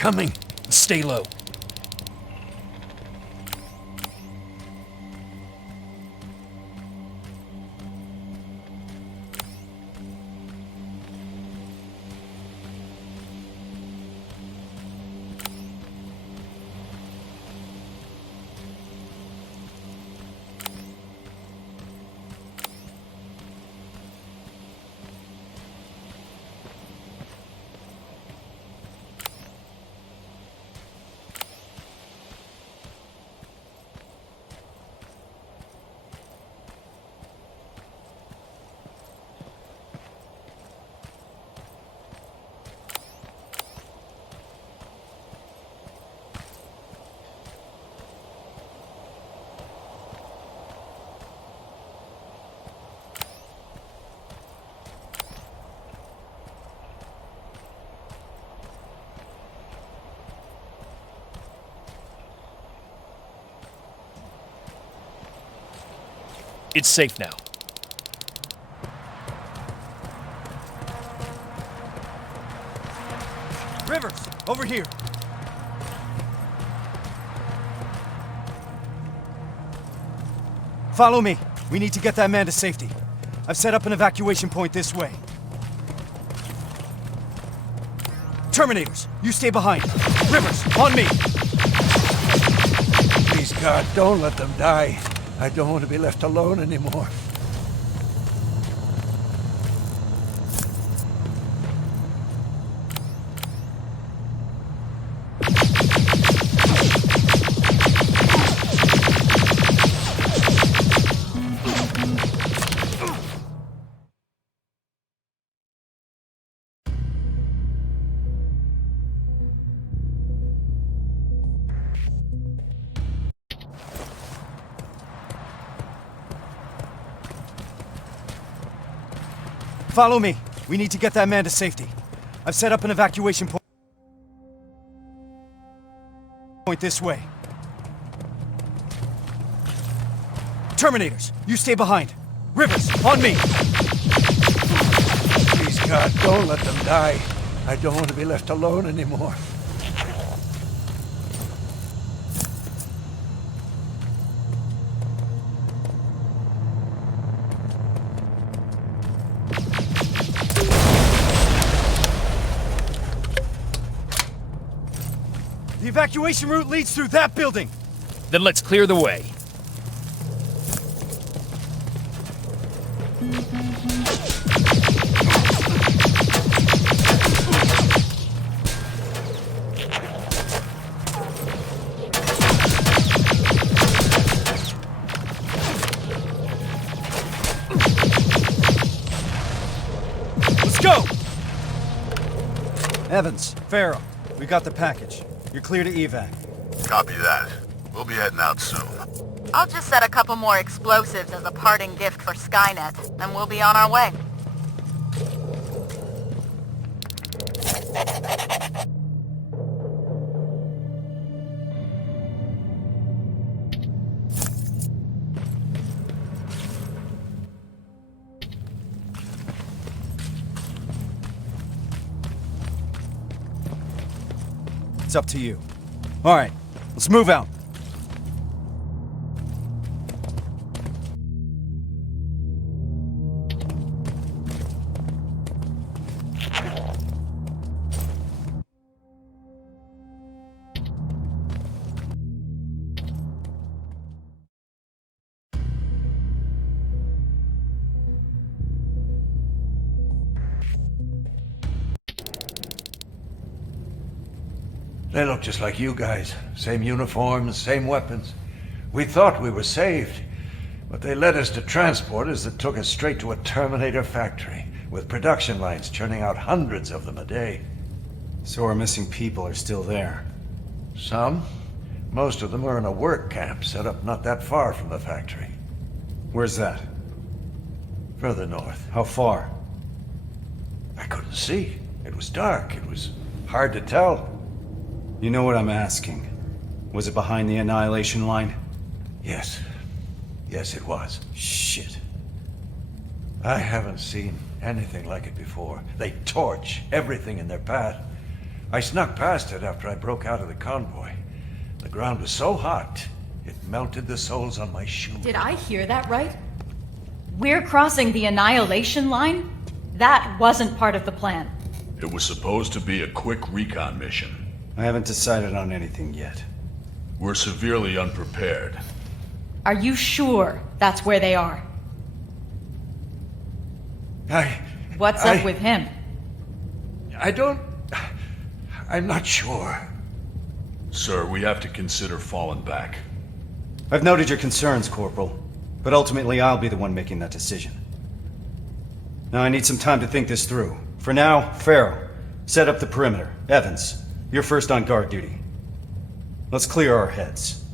coming. Stay low. It's safe now. Rivers, over here. Follow me. We need to get that man to safety. I've set up an evacuation point this way. Terminators, you stay behind. Rivers, on me. Please, God, don't let them die. I don't want to be left alone anymore. Follow me. We need to get that man to safety. I've set up an evacuation point this way. Terminators, you stay behind. Rivers, on me. Please, God, don't let them die. I don't want to be left alone anymore. The evacuation route leads through that building. Then let's clear the way. Let's go! Evans, Farrell, we got the package. You're clear to evac. Copy that. We'll be heading out soon. I'll just set a couple more explosives as a parting gift for Skynet, and we'll be on our way. It's up to you. All right, let's move out. They look just like you guys. Same uniforms, same weapons. We thought we were saved, but they led us to transporters that took us straight to a Terminator factory, with production lines churning out hundreds of them a day. So our missing people are still there. Some. Most of them are in a work camp set up not that far from the factory. Where's that? Further north. How far? I couldn't see. It was dark. It was hard to tell. You know what I'm asking. Was it behind the annihilation line? Yes. Yes, it was. Shit. I haven't seen anything like it before. They torch everything in their path. I snuck past it after I broke out of the convoy. The ground was so hot, it melted the soles on my shoes. Did I hear that right? We're crossing the annihilation line? That wasn't part of the plan. It was supposed to be a quick recon mission. I haven't decided on anything yet. We're severely unprepared. Are you sure that's where they are? What's up with him? I'm not sure. Sir, we have to consider falling back. I've noted your concerns, Corporal, but ultimately I'll be the one making that decision. Now I need some time to think this through. For now, Farrow, set up the perimeter. Evans, you're first on guard duty. Let's clear our heads.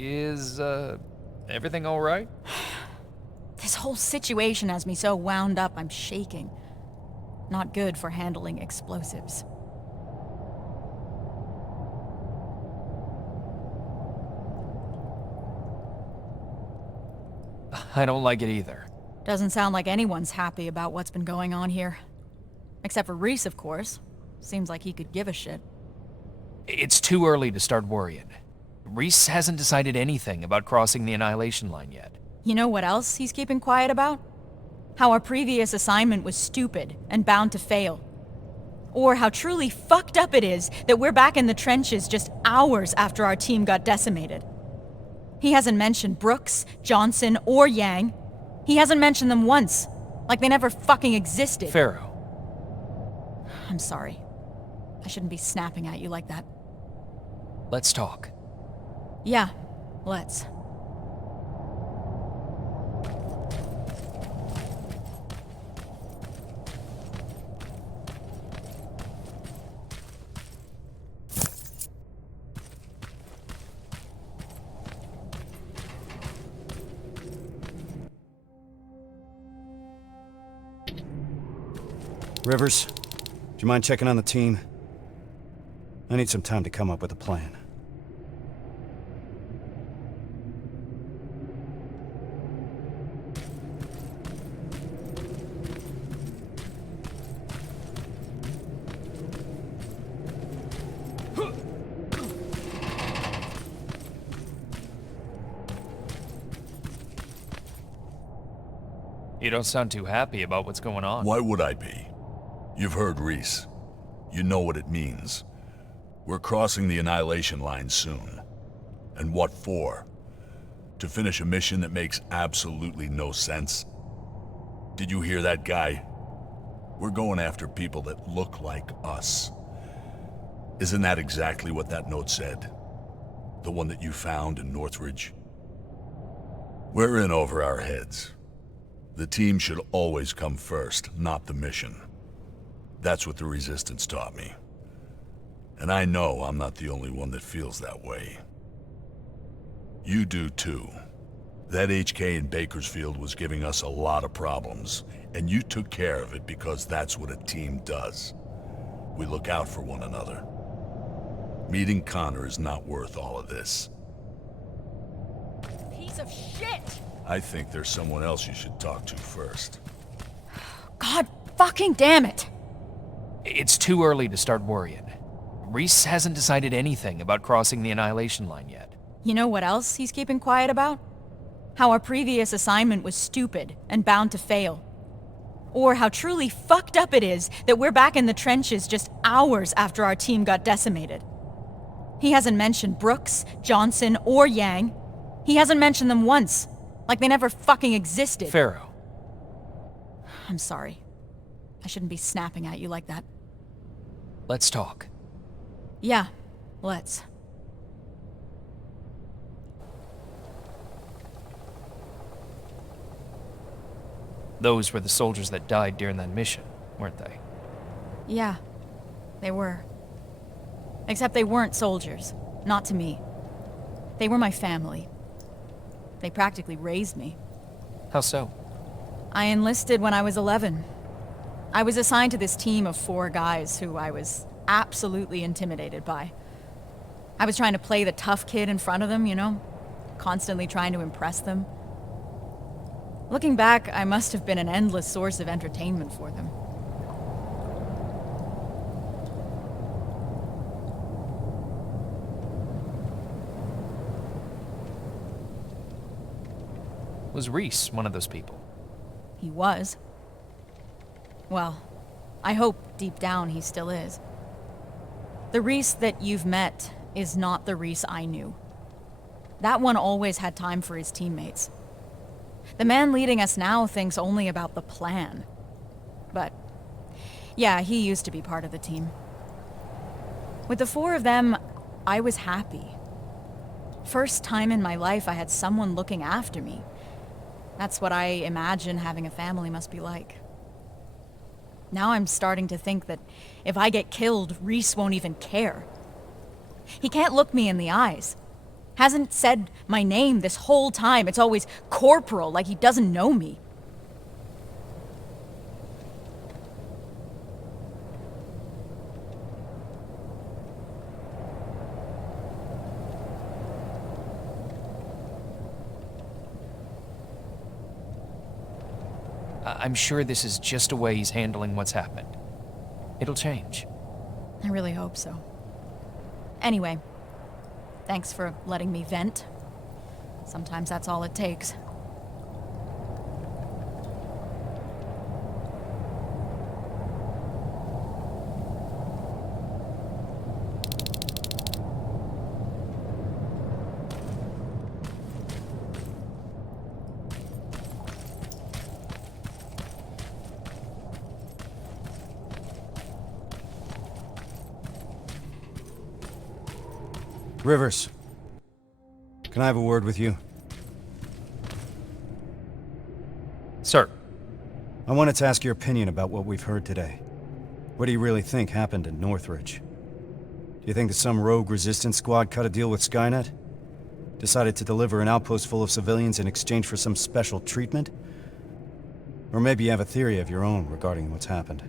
Is, everything all right? This whole situation has me so wound up I'm shaking. Not good for handling explosives. I don't like it either. Doesn't sound like anyone's happy about what's been going on here. Except for Reese, of course. Seems like he could give a shit. It's too early to start worrying. Reese hasn't decided anything about crossing the annihilation line yet. You know what else he's keeping quiet about? How our previous assignment was stupid and bound to fail. Or how truly fucked up it is that we're back in the trenches just hours after our team got decimated. He hasn't mentioned Brooks, Johnson, or Yang. He hasn't mentioned them once, like they never fucking existed. Farrow. I'm sorry. I shouldn't be snapping at you like that. Let's talk. Yeah, let's. Rivers, do you mind checking on the team? I need some time to come up with a plan. You don't sound too happy about what's going on. Why would I be? You've heard Reese. You know what it means. We're crossing the annihilation line soon. And what for? To finish a mission that makes absolutely no sense? Did you hear that guy? We're going after people that look like us. Isn't that exactly what that note said? The one that you found in Northridge? We're in over our heads. The team should always come first, not the mission. That's what the Resistance taught me. And I know I'm not the only one that feels that way. You do too. That HK in Bakersfield was giving us a lot of problems, and you took care of it because that's what a team does. We look out for one another. Meeting Connor is not worth all of this. Piece of shit! I think there's someone else you should talk to first. God fucking damn it! It's too early to start worrying. Reese hasn't decided anything about crossing the annihilation line yet. You know what else he's keeping quiet about? How our previous assignment was stupid and bound to fail. Or how truly fucked up it is that we're back in the trenches just hours after our team got decimated. He hasn't mentioned Brooks, Johnson, or Yang. He hasn't mentioned them once. Like they never fucking existed. Pharaoh. I'm sorry. I shouldn't be snapping at you like that. Let's talk. Yeah, let's. Those were the soldiers that died during that mission, weren't they? Yeah, they were. Except they weren't soldiers. Not to me. They were my family. They practically raised me. How so? I enlisted when I was 11. I was assigned to this team of 4 guys who I was absolutely intimidated by. I was trying to play the tough kid in front of them, you know? Constantly trying to impress them. Looking back, I must have been an endless source of entertainment for them. Was Reese one of those people? He was. Well, I hope deep down he still is. The Reese that you've met is not the Reese I knew. That one always had time for his teammates. The man leading us now thinks only about the plan. But, yeah, he used to be part of the team. With the 4 of them, I was happy. First time in my life I had someone looking after me. That's what I imagine having a family must be like. Now I'm starting to think that if I get killed, Reese won't even care. He can't look me in the eyes. Hasn't said my name this whole time. It's always Corporal, like he doesn't know me. I'm sure this is just a way he's handling what's happened. It'll change. I really hope so. Anyway, thanks for letting me vent. Sometimes that's all it takes. Rivers, can I have a word with you? Sir. I wanted to ask your opinion about what we've heard today. What do you really think happened in Northridge? Do you think that some rogue resistance squad cut a deal with Skynet? Decided to deliver an outpost full of civilians in exchange for some special treatment? Or maybe you have a theory of your own regarding what's happened?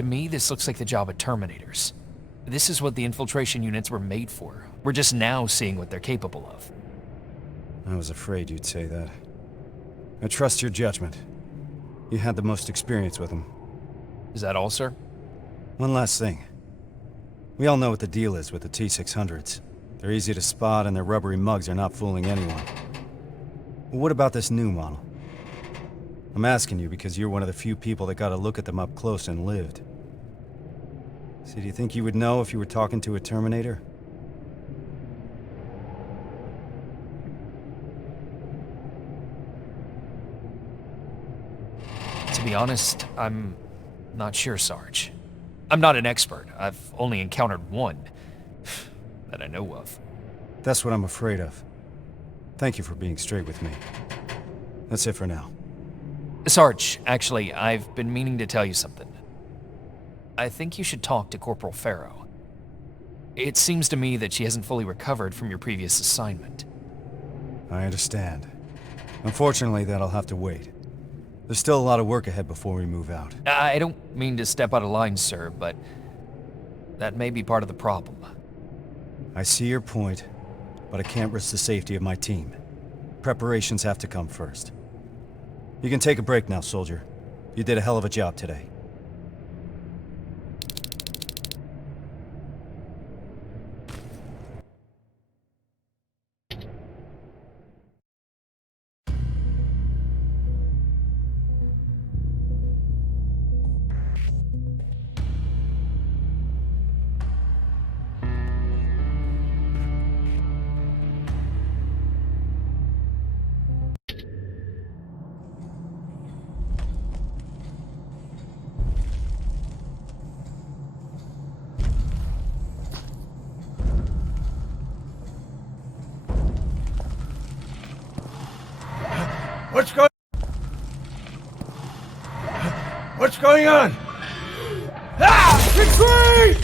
To me, this looks like the job of Terminators. This is what the infiltration units were made for. We're just now seeing what they're capable of. I was afraid you'd say that. I trust your judgment. You had the most experience with them. Is that all, sir? One last thing. We all know what the deal is with the T-600s. They're easy to spot and their rubbery mugs are not fooling anyone. Well, what about this new model? I'm asking you because you're one of the few people that got a look at them up close and lived. So do you think you would know if you were talking to a Terminator? To be honest, I'm not sure, Sarge. I'm not an expert. I've only encountered one that I know of. That's what I'm afraid of. Thank you for being straight with me. That's it for now. Sarge, actually, I've been meaning to tell you something. I think you should talk to Corporal Farrow. It seems to me that she hasn't fully recovered from your previous assignment. I understand. Unfortunately, that'll have to wait. There's still a lot of work ahead before we move out. I don't mean to step out of line, sir, but that may be part of the problem. I see your point, but I can't risk the safety of my team. Preparations have to come first. You can take a break now, soldier. You did a hell of a job today. What's going on? Ah! Retreat!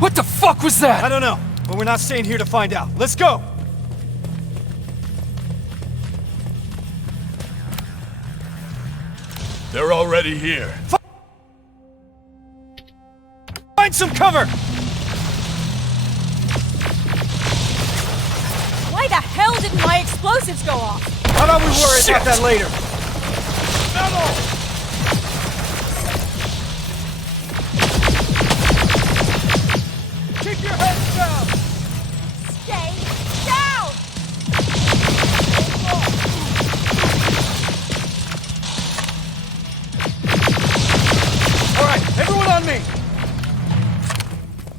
What the fuck was that? I don't know, but we're not staying here to find out. Let's go! They're already here. Find some cover! Why the hell didn't my explosives go off? How about we worry about that later? Keep your heads down! Stay down! All right, everyone on me!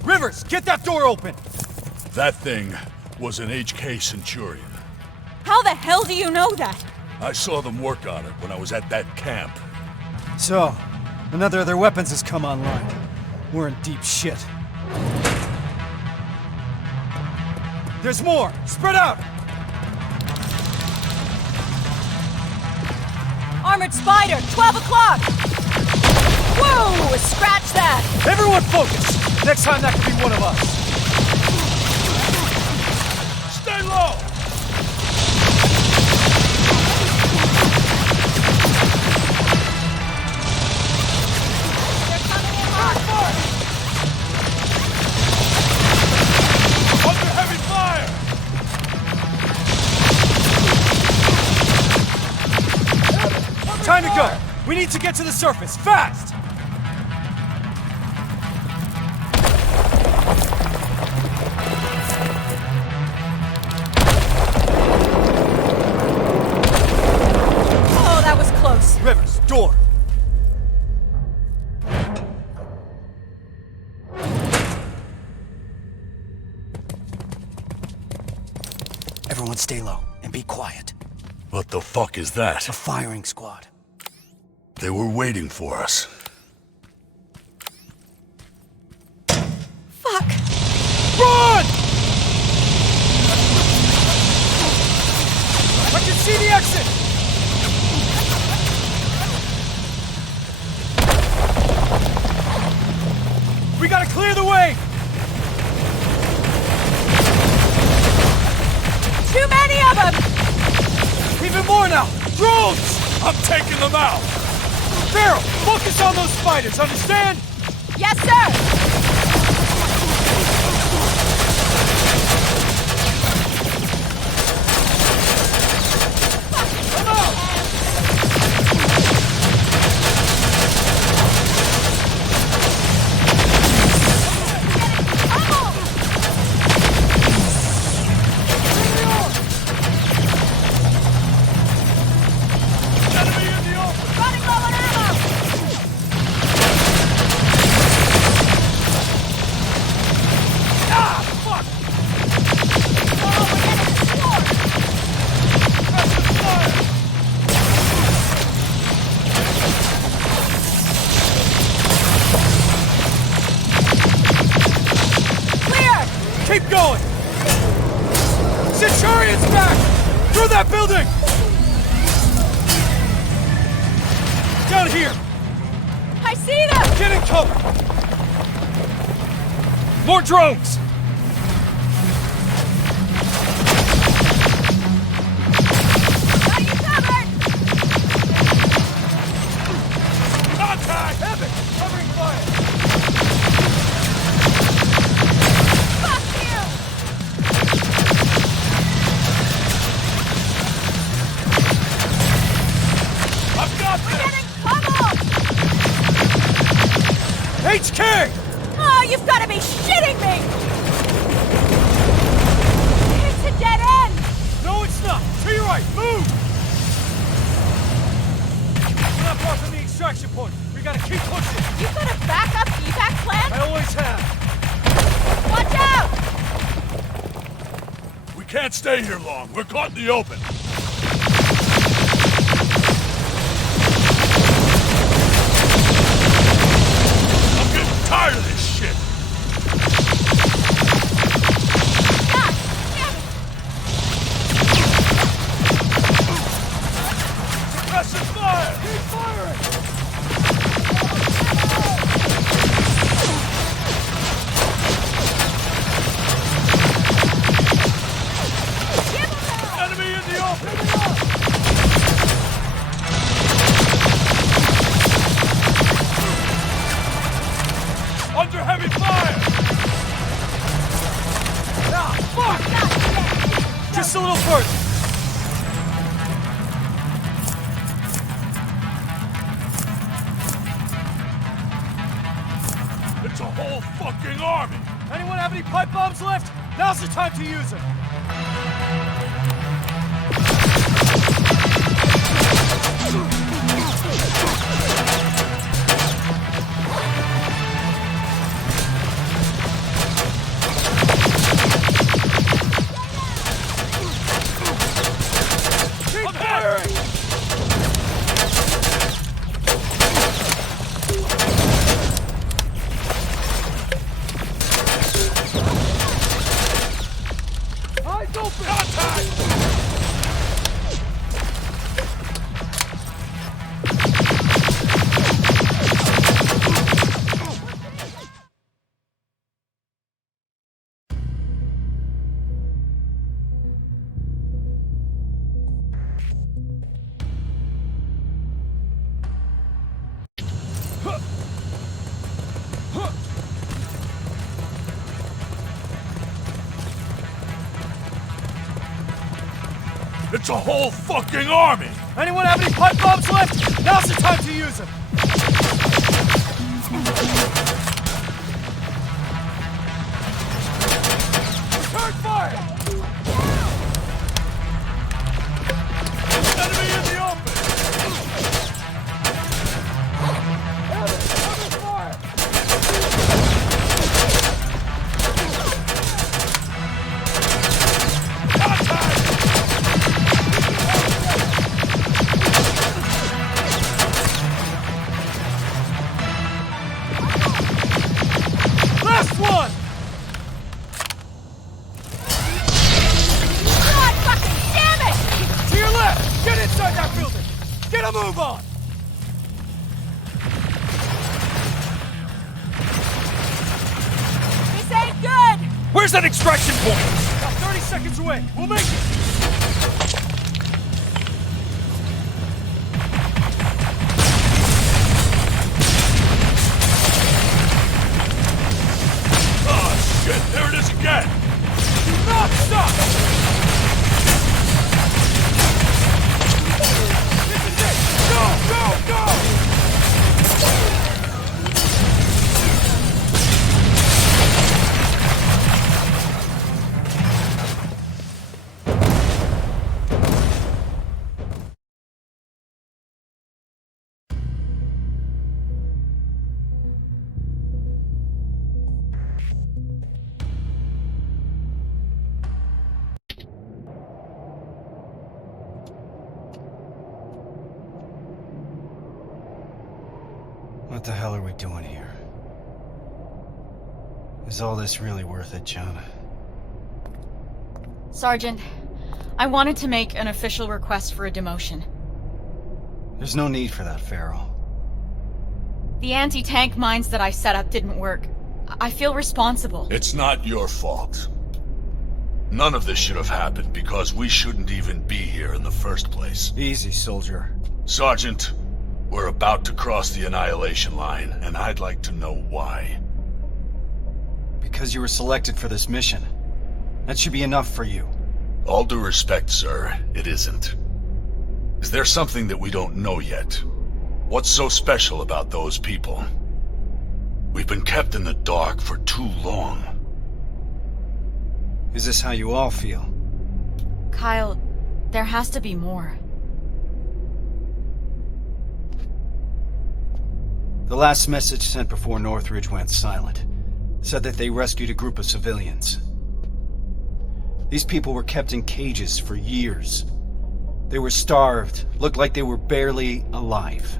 Rivers, get that door open! That thing was an HK Centurion. How the hell do you know that? I saw them work on it when I was at that camp. So, another of their weapons has come online. We're in deep shit. There's more! Spread out! Armored Spider, 12 o'clock! Whoa! Scratch that! Everyone focus! Next time that could be one of us! Stay low! They're coming in hot! Under heavy fire! Time to go! We need to get to the surface, fast! Oh, that was close. Rivers, door! Everyone stay low and be quiet. What the fuck is that? A firing squad. They were waiting for us. Fuck! Run! I can see the exit! We gotta clear the way! Too many of them! Even more now! Drones! I'm taking them out! Farrell, focus on those spiders, understand? Yes, sir! Keep going! Centurion's back! Through that building! Down here! I see them! Get in cover! More drones! Got you covered! Contact! Evan! Covering fire! HK! Oh, you've got to be shitting me! It's a dead end! No, it's not! To your right! Move! We're not far from the extraction point. We gotta keep pushing. You've got a backup evac plan? I always have. Watch out! We can't stay here long. We're caught in the open. Tired of this shit! God damn it! Suppressive fire! Keep firing! Enemy in the open! Under heavy fire! Ah, fuck! Just a little further. It's a whole fucking army! Anyone have any pipe bombs left? Now's the time to use them. It's a whole fucking army! Anyone have any pipe bombs left? Now's the time to use them. Return fire! Enemy in the open! Cover fire! Last one! God fucking damn it! To your left! Get inside that building! Get a move on! This ain't good! Where's that extraction point? About 30 seconds away. We'll make it! What the hell are we doing here? Is all this really worth it, John? Sergeant, I wanted to make an official request for a demotion. There's no need for that, Farrell. The anti-tank mines that I set up didn't work. I feel responsible. It's not your fault. None of this should have happened because we shouldn't even be here in the first place. Easy, soldier. Sergeant, we're about to cross the annihilation line, and I'd like to know why. Because you were selected for this mission. That should be enough for you. All due respect, sir, it isn't. Is there something that we don't know yet? What's so special about those people? We've been kept in the dark for too long. Is this how you all feel? Kyle, there has to be more. The last message sent before Northridge went silent said that they rescued a group of civilians. These people were kept in cages for years. They were starved, looked like they were barely alive.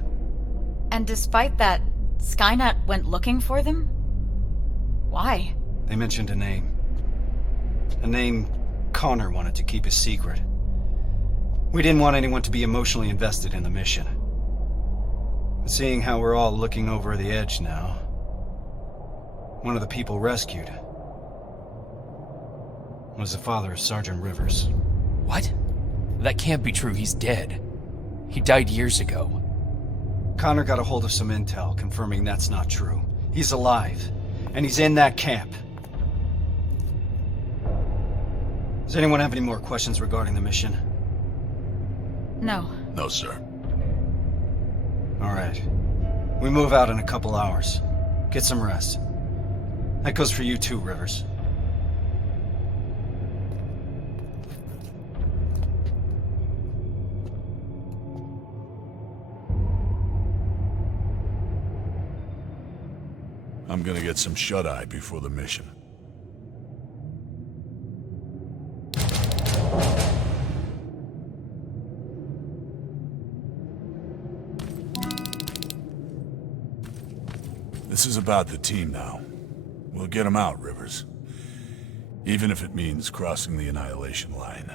And despite that, Skynet went looking for them? Why? They mentioned a name. A name Connor wanted to keep a secret. We didn't want anyone to be emotionally invested in the mission. But seeing how we're all looking over the edge now, one of the people rescued was the father of Sergeant Rivers. What? That can't be true. He's dead. He died years ago. Connor got a hold of some intel confirming that's not true. He's alive, and he's in that camp. Does anyone have any more questions regarding the mission? No. No, sir. All right. We move out in a couple hours. Get some rest. That goes for you too, Rivers. I'm gonna get some shut-eye before the mission. This is about the team now. We'll get them out, Rivers. Even if it means crossing the annihilation line.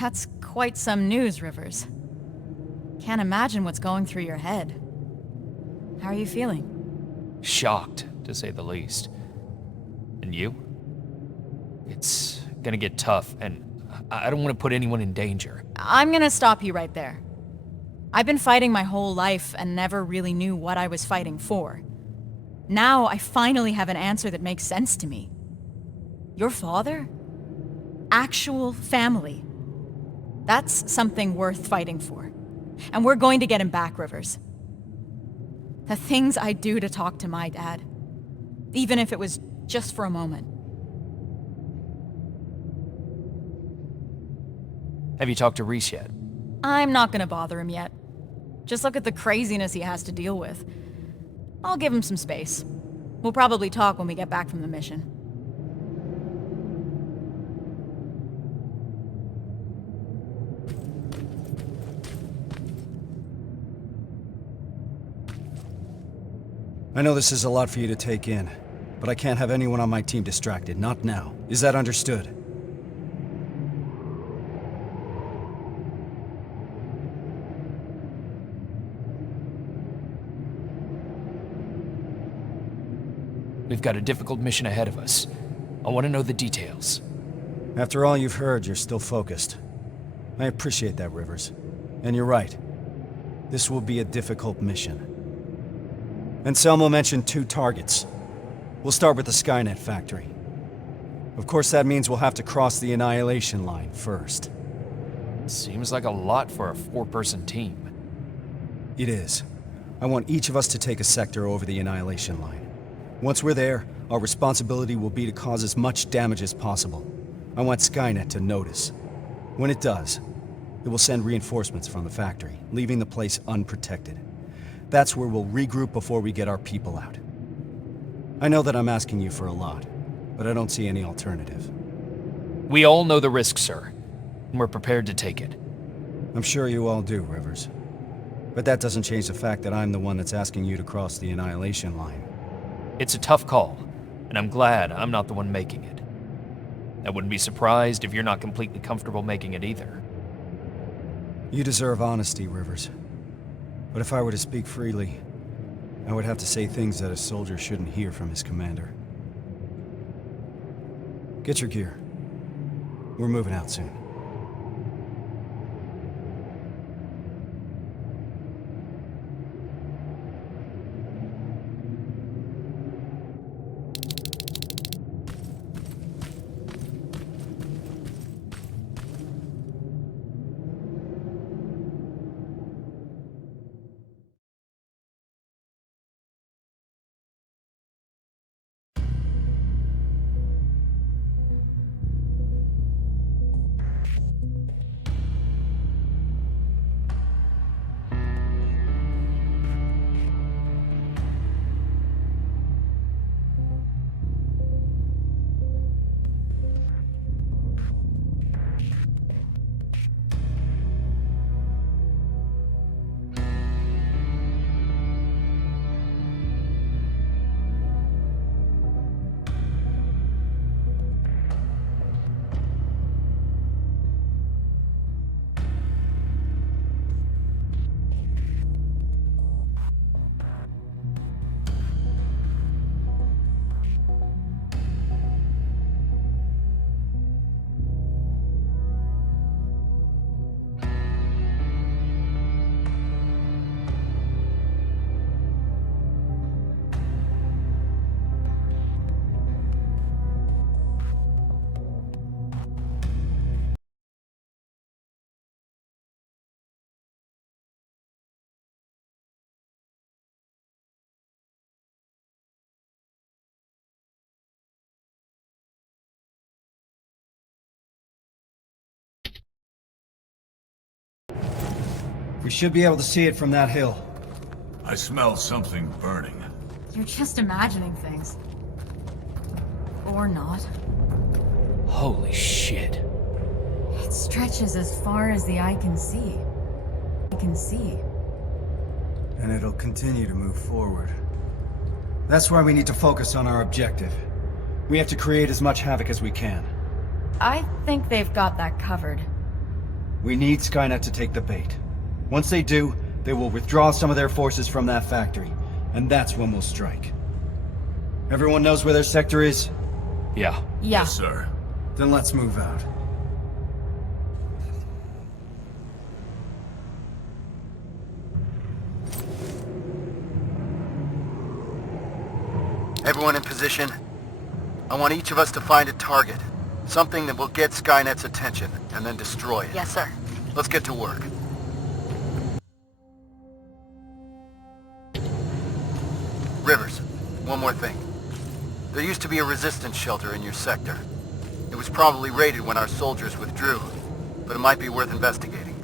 That's quite some news, Rivers. Can't imagine what's going through your head. How are you feeling? Shocked, to say the least. And you? It's gonna get tough, and I don't want to put anyone in danger. I'm gonna stop you right there. I've been fighting my whole life and never really knew what I was fighting for. Now I finally have an answer that makes sense to me. Your father? Actual family. That's something worth fighting for. And we're going to get him back, Rivers. The things I'd do to talk to my dad, even if it was just for a moment. Have you talked to Reese yet? I'm not gonna bother him yet. Just look at the craziness he has to deal with. I'll give him some space. We'll probably talk when we get back from the mission. I know this is a lot for you to take in, but I can't have anyone on my team distracted, not now. Is that understood? We've got a difficult mission ahead of us, I want to know the details. After all you've heard, you're still focused. I appreciate that, Rivers. And you're right. This will be a difficult mission. Anselmo mentioned 2 targets. We'll start with the Skynet factory. Of course, that means we'll have to cross the Annihilation line first. Seems like a lot for a 4-person team. It is. I want each of us to take a sector over the Annihilation line. Once we're there, our responsibility will be to cause as much damage as possible. I want Skynet to notice. When it does, it will send reinforcements from the factory, leaving the place unprotected. That's where we'll regroup before we get our people out. I know that I'm asking you for a lot, but I don't see any alternative. We all know the risk, sir, and we're prepared to take it. I'm sure you all do, Rivers. But that doesn't change the fact that I'm the one that's asking you to cross the Annihilation line. It's a tough call, and I'm glad I'm not the one making it. I wouldn't be surprised if you're not completely comfortable making it either. You deserve honesty, Rivers. But if I were to speak freely, I would have to say things that a soldier shouldn't hear from his commander. Get your gear. We're moving out soon. We should be able to see it from that hill. I smell something burning. You're just imagining things. Or not. Holy shit. It stretches as far as the eye can see. And it'll continue to move forward. That's why we need to focus on our objective. We have to create as much havoc as we can. I think they've got that covered. We need Skynet to take the bait. Once they do, they will withdraw some of their forces from that factory, and that's when we'll strike. Everyone knows where their sector is? Yeah. Yeah. Yes, sir. Then let's move out. Everyone in position. I want each of us to find a target. Something that will get Skynet's attention, and then destroy it. Yes, sir. Let's get to work. Rivers, one more thing. There used to be a resistance shelter in your sector. It was probably raided when our soldiers withdrew, but it might be worth investigating.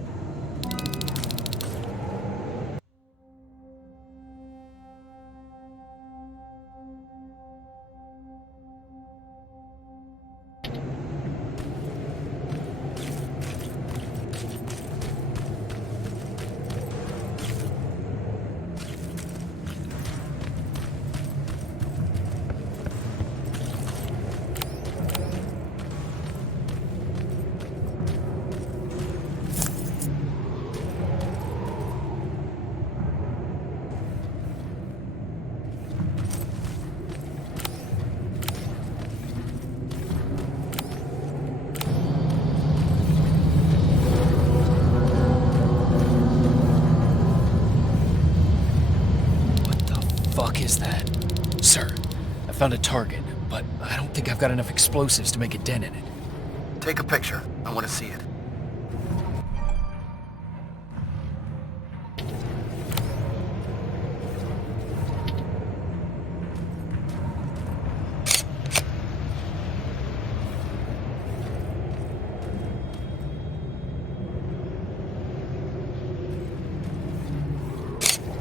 fuck is that? Sir, I found a target, but I don't think I've got enough explosives to make a dent in it. Take a picture. I want to see it.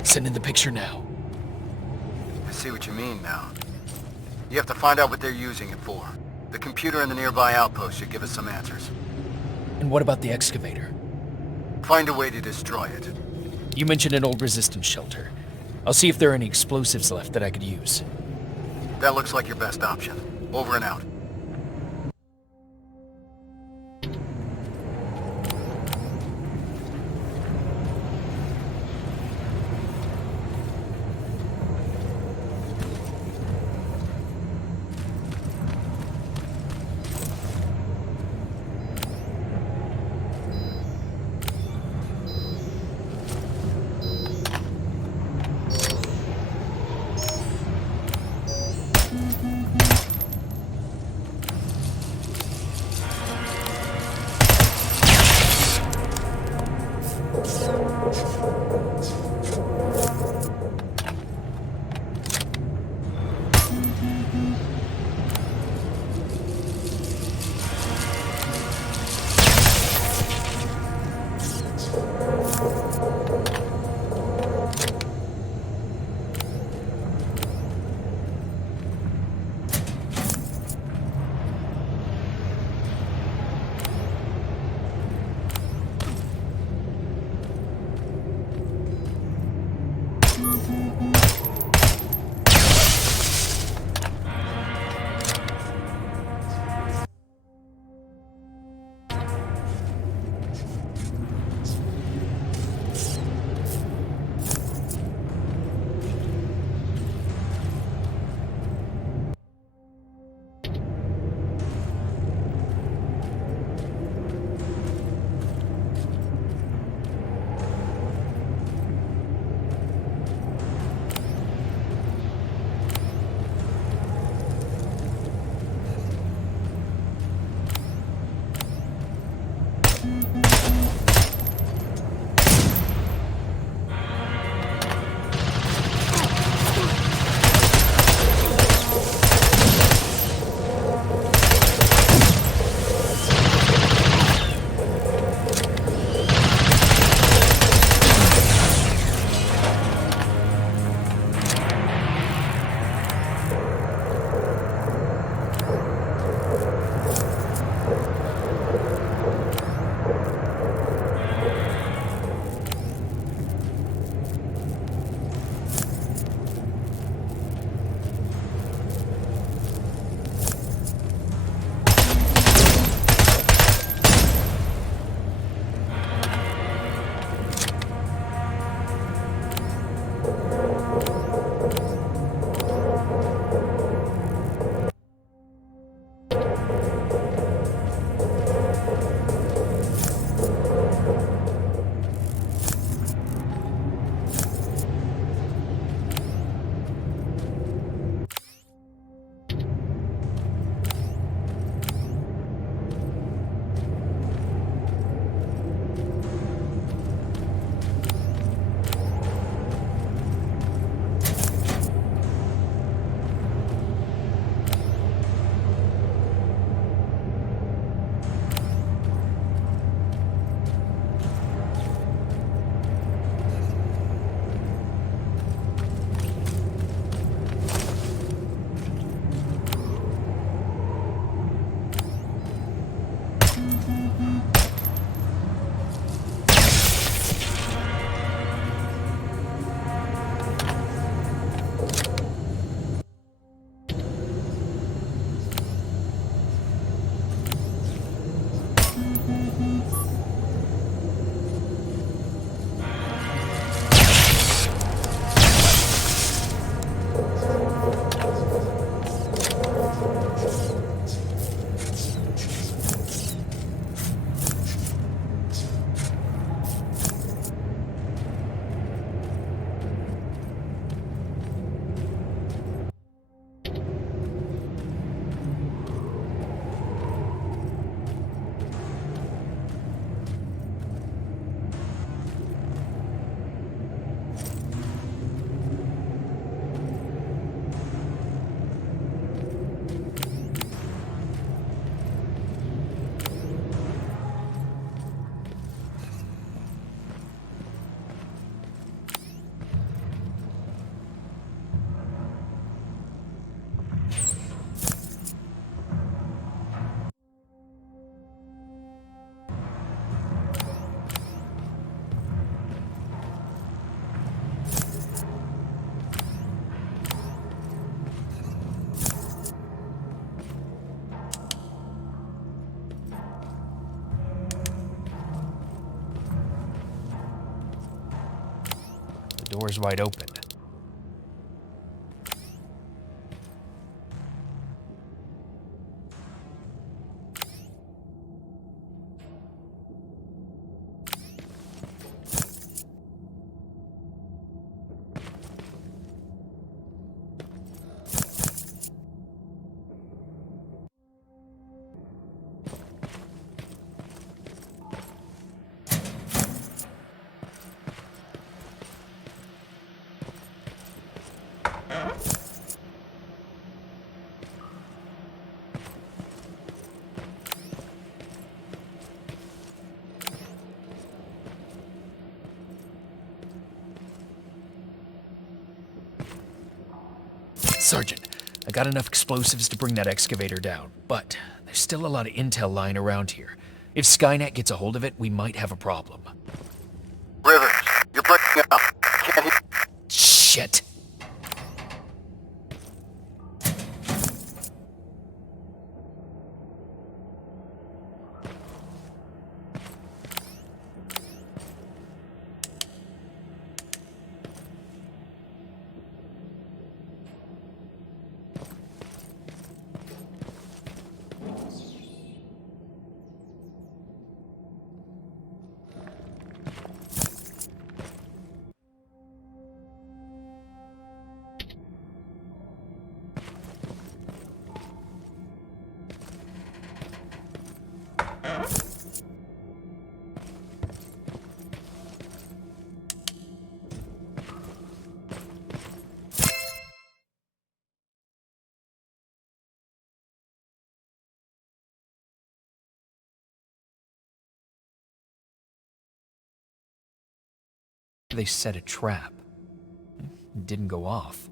Sending the picture now. I see what you mean now. You have to find out what they're using it for. The computer in the nearby outpost should give us some answers. And what about the excavator? Find a way to destroy it. You mentioned an old resistance shelter. I'll see if there are any explosives left that I could use. That looks like your best option. Over and out. door's wide open. Sergeant, I got enough explosives to bring that excavator down, but there's still a lot of intel lying around here. If Skynet gets a hold of it, we might have a problem. Rivers, you're breaking up. Can't hear. Shit. They set a trap. It didn't go off.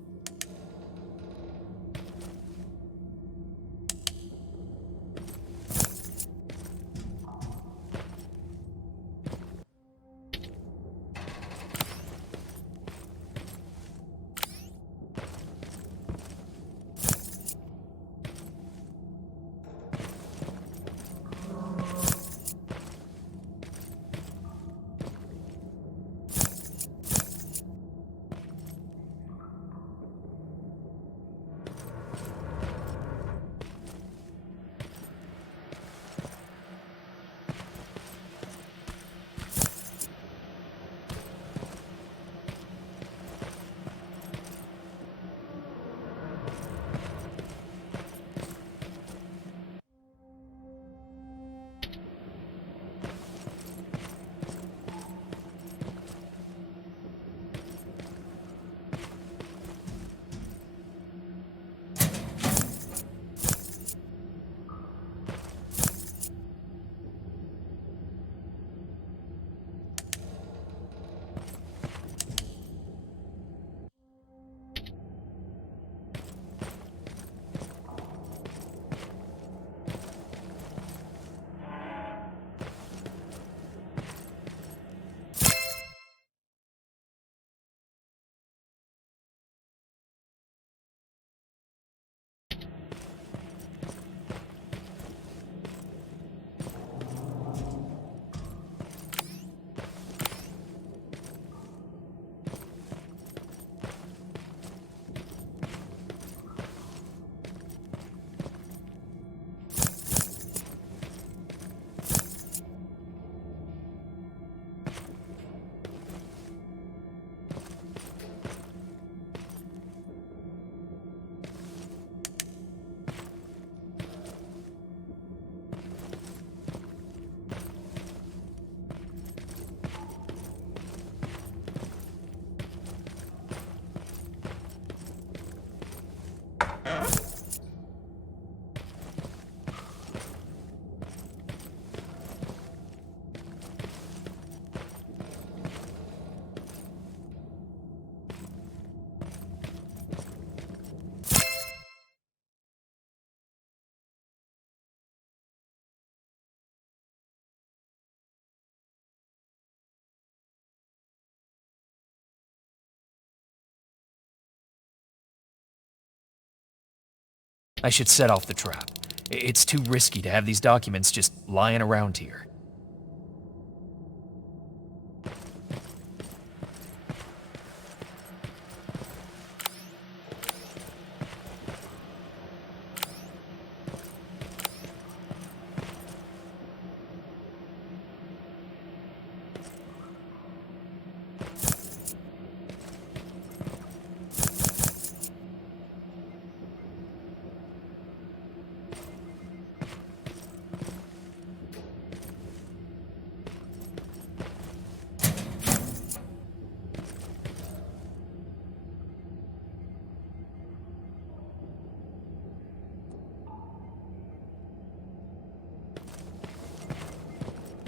I should set off the trap. It's too risky to have these documents just lying around here.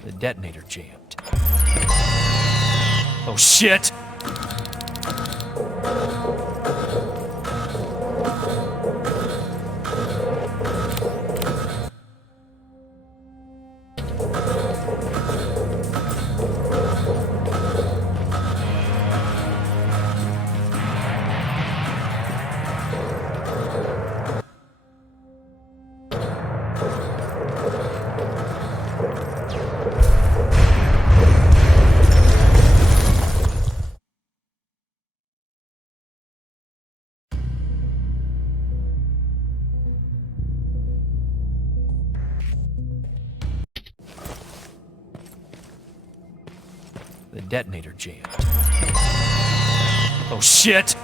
The detonator jammed. Oh shit! The detonator jammed. Oh shit!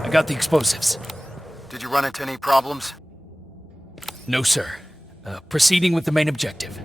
I got the explosives. Did you run into any problems? No, sir. Proceeding with the main objective.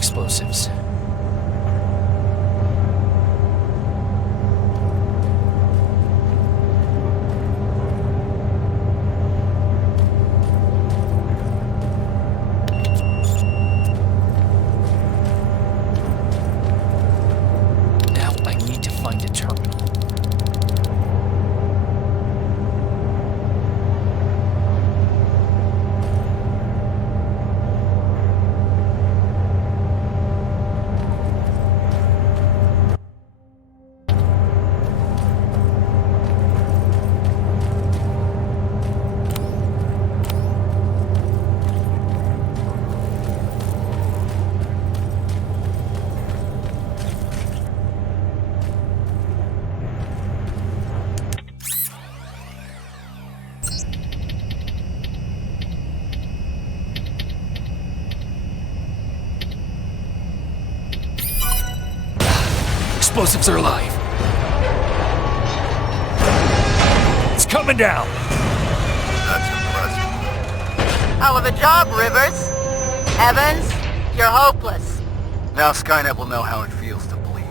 explosives. Now I need to find a terminal. Explosives are alive. It's coming down. That's impressive. Hell of a job, Rivers. Evans, you're hopeless. Now Skynet will know how it feels to bleed.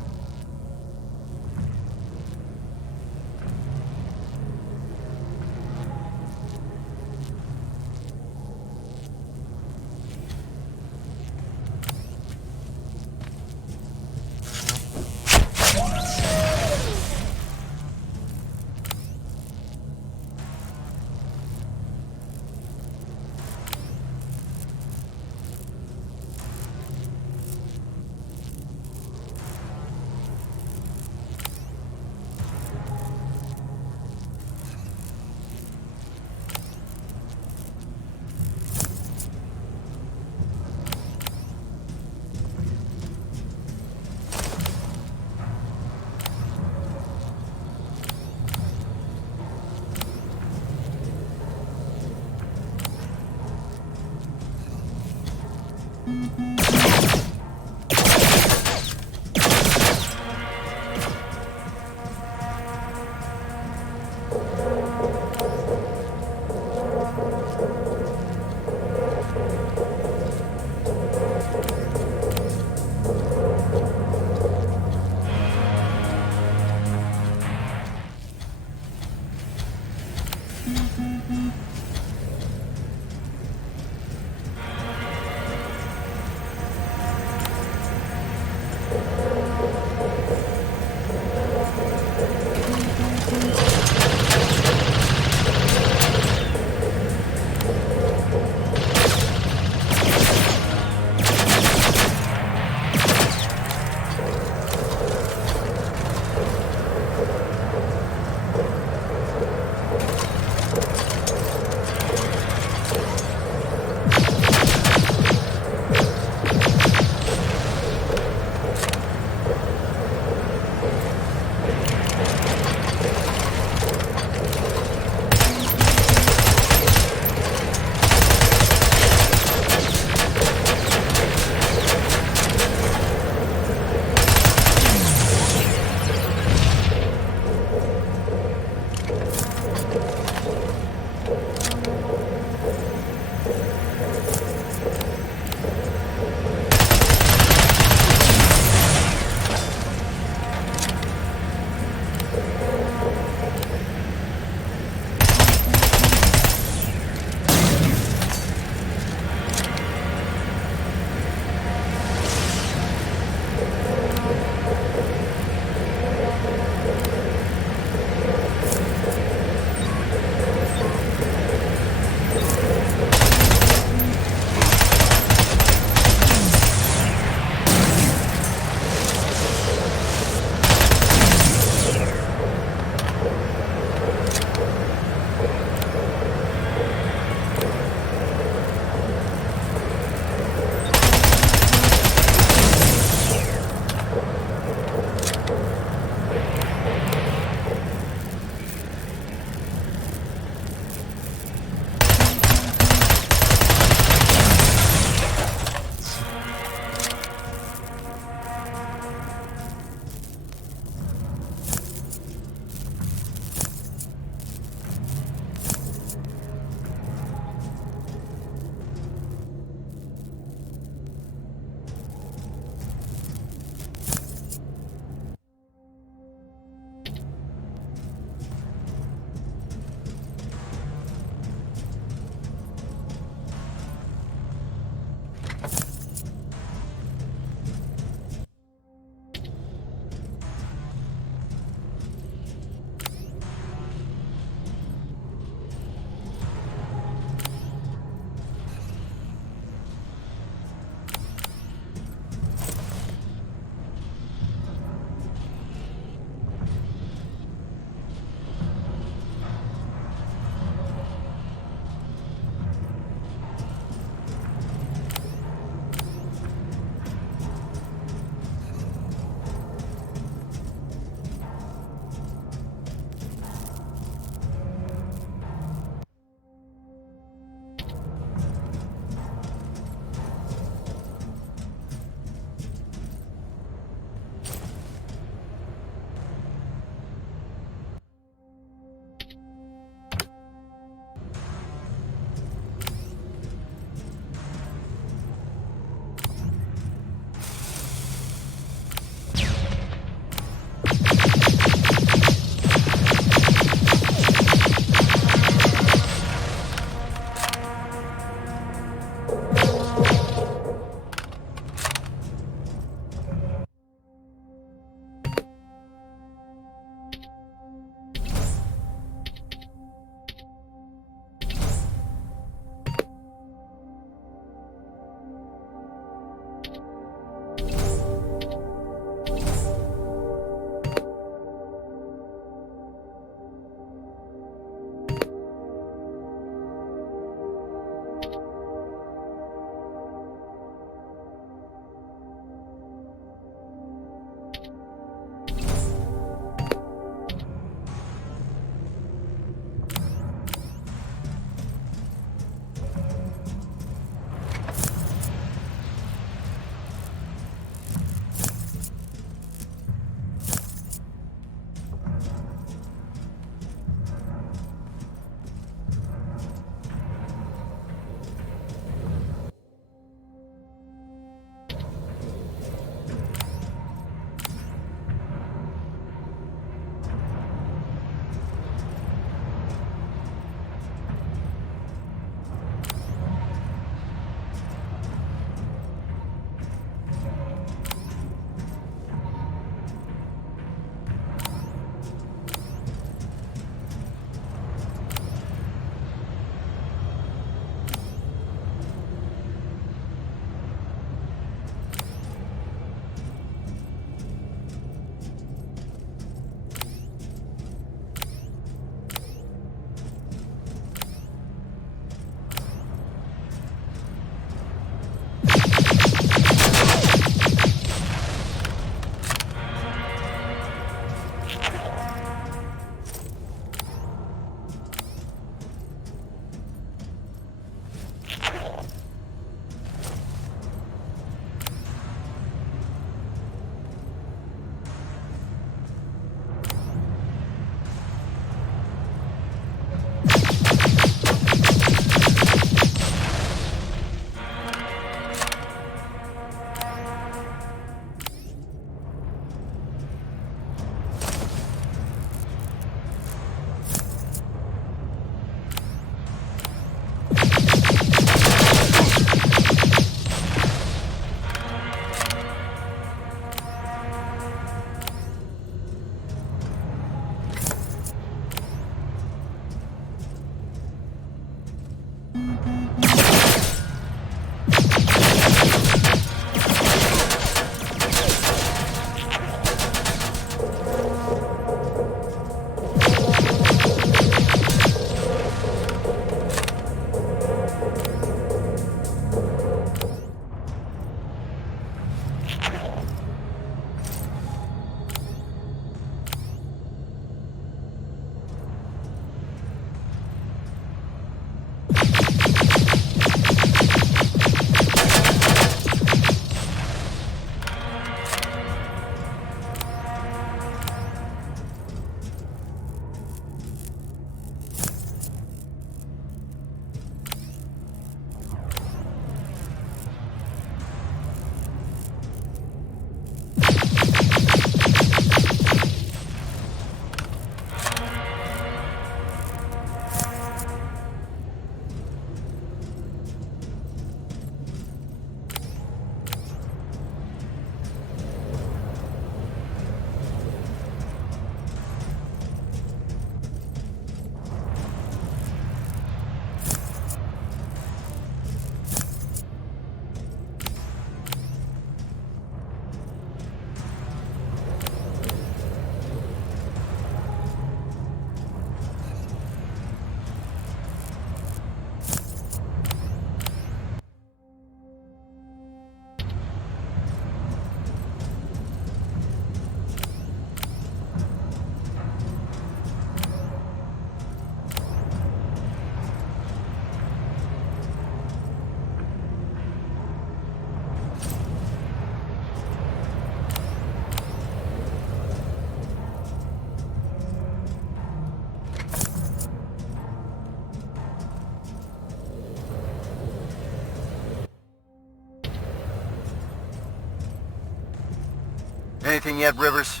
Anything yet, Rivers?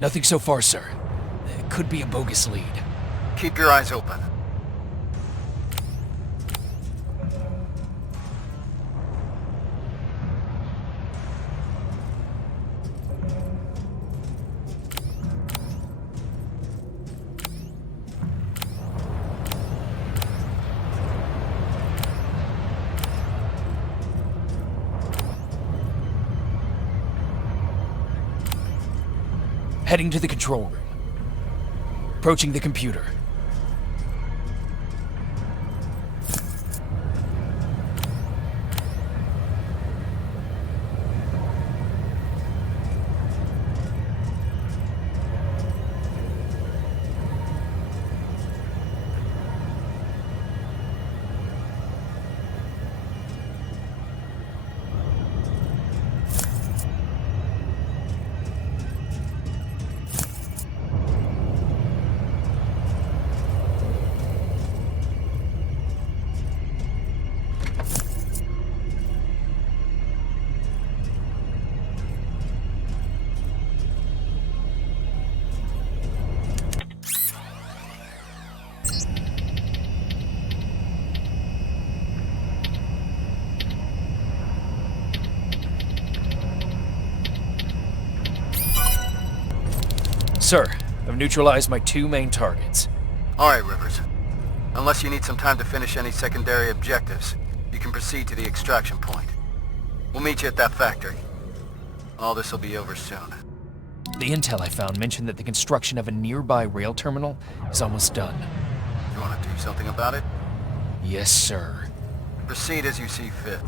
Nothing so far, sir. It could be a bogus lead. Keep your eyes open. Heading to the control room. Approaching the computer. Sir, I've neutralized my two main targets. Alright, Rivers. Unless you need some time to finish any secondary objectives, you can proceed to the extraction point. We'll meet you at that factory. All this will be over soon. The intel I found mentioned that the construction of a nearby rail terminal is almost done. You want to do something about it? Yes, sir. Proceed as you see fit.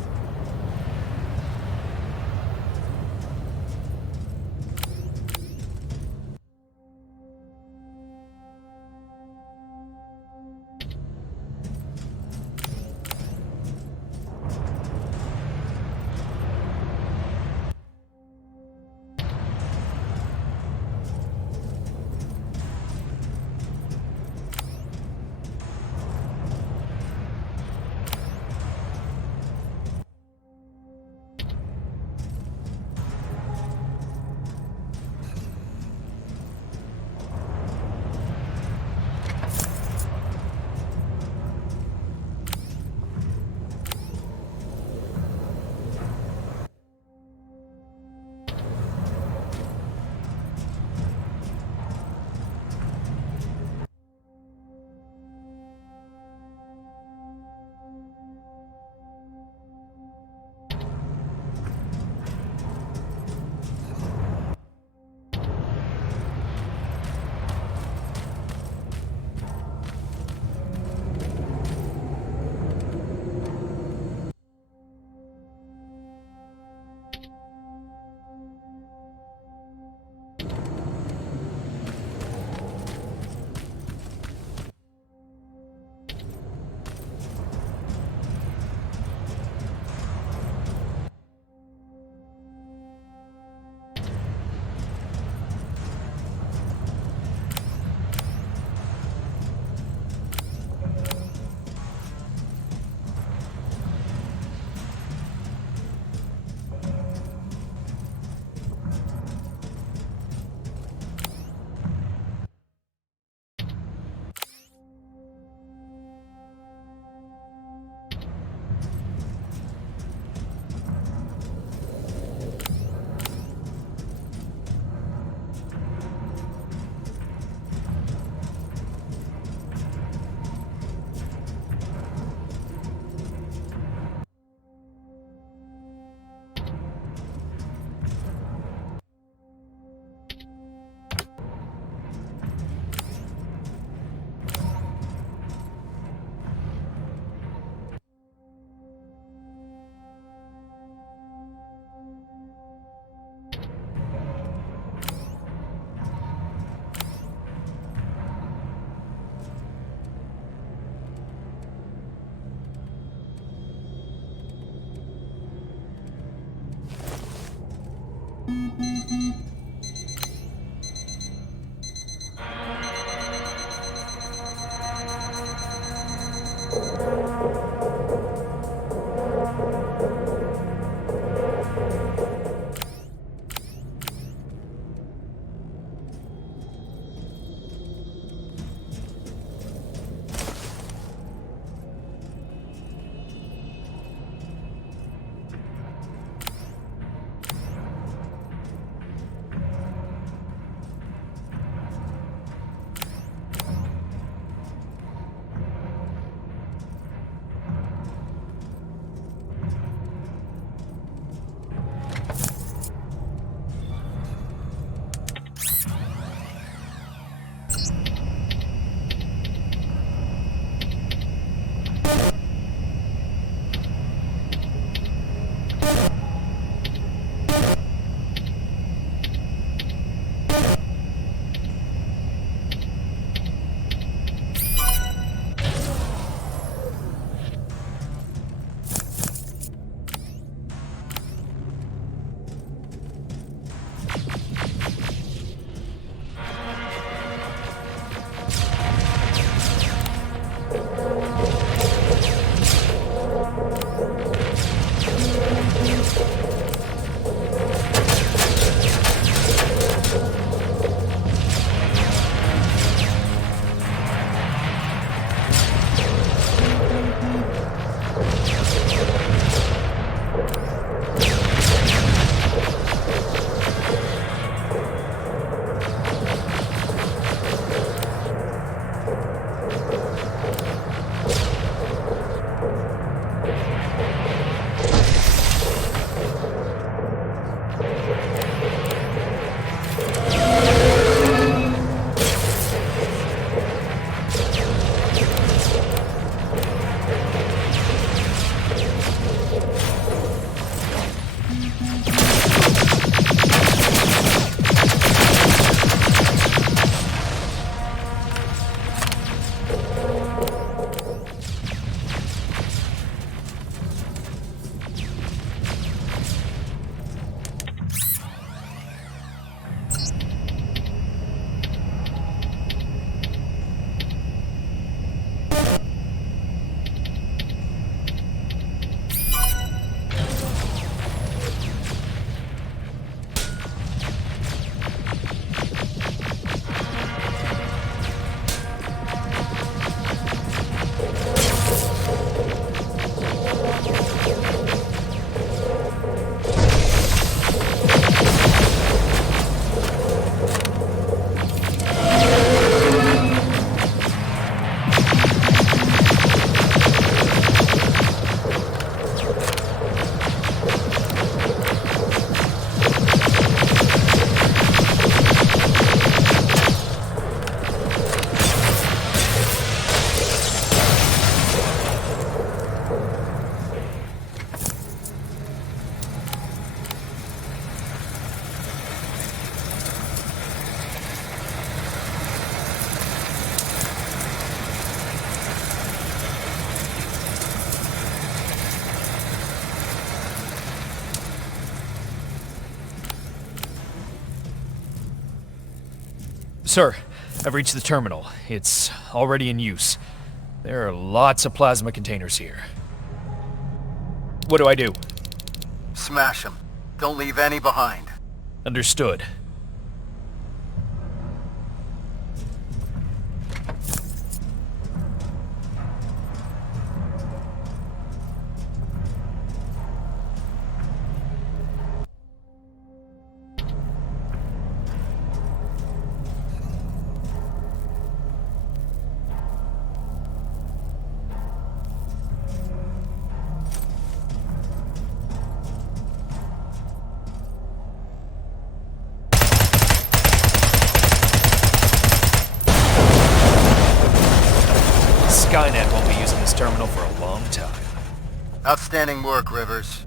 Sir, I've reached the terminal. It's already in use. There are lots of plasma containers here. What do I do? Smash them. Don't leave any behind. Understood. Skynet won't be using this terminal for a long time. Outstanding work, Rivers.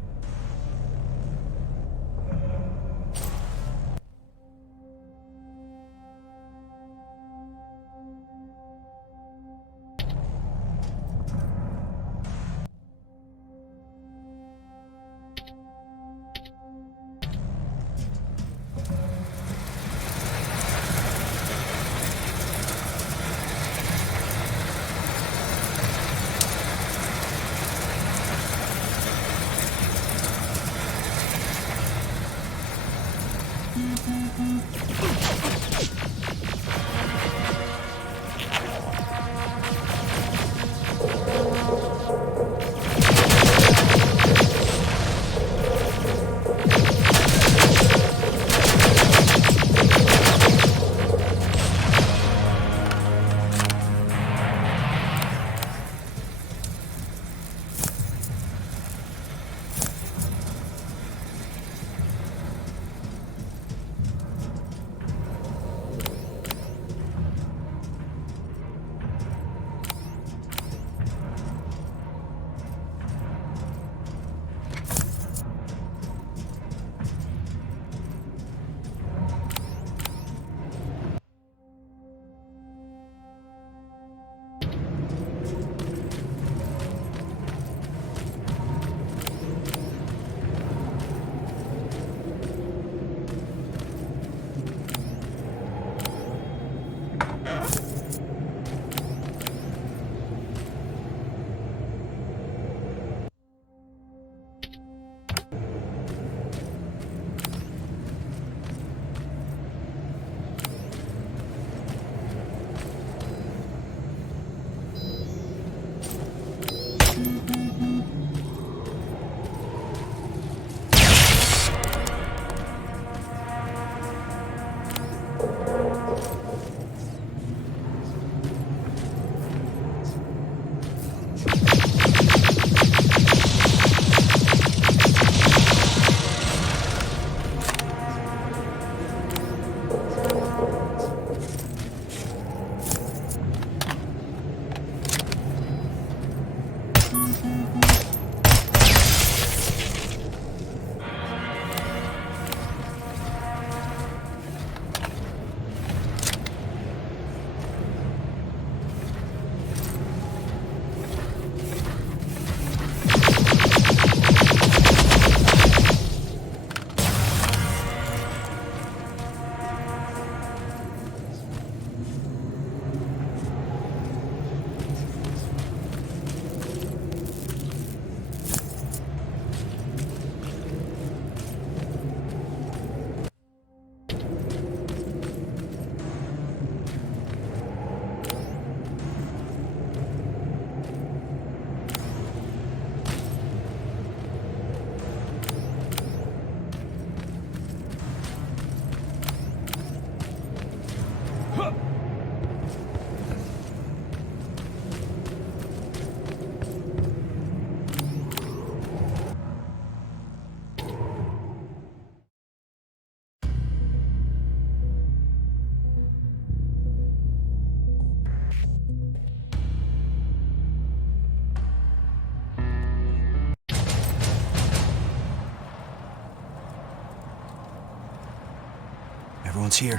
Everyone's here?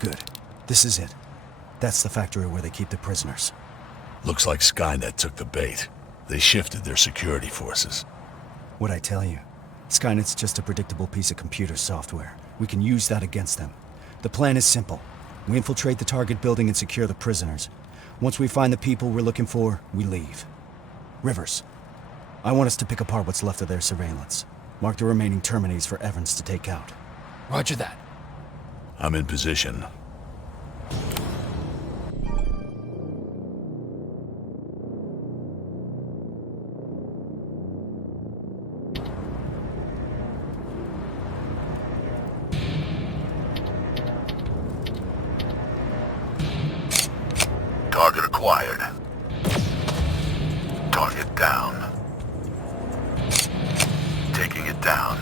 Good. This is it. That's the factory where they keep the prisoners. Looks like Skynet took the bait. They shifted their security forces. What'd I tell you? Skynet's just a predictable piece of computer software. We can use that against them. The plan is simple. We infiltrate the target building and secure the prisoners. Once we find the people we're looking for, we leave. Rivers, I want us to pick apart what's left of their surveillance. Mark the remaining Terminators for Evans to take out. Roger that. I'm in position. Target acquired. Target down. Taking it down.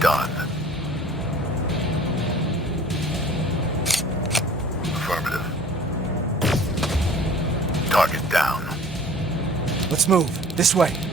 Done. Affirmative. Target down. Let's move. This way.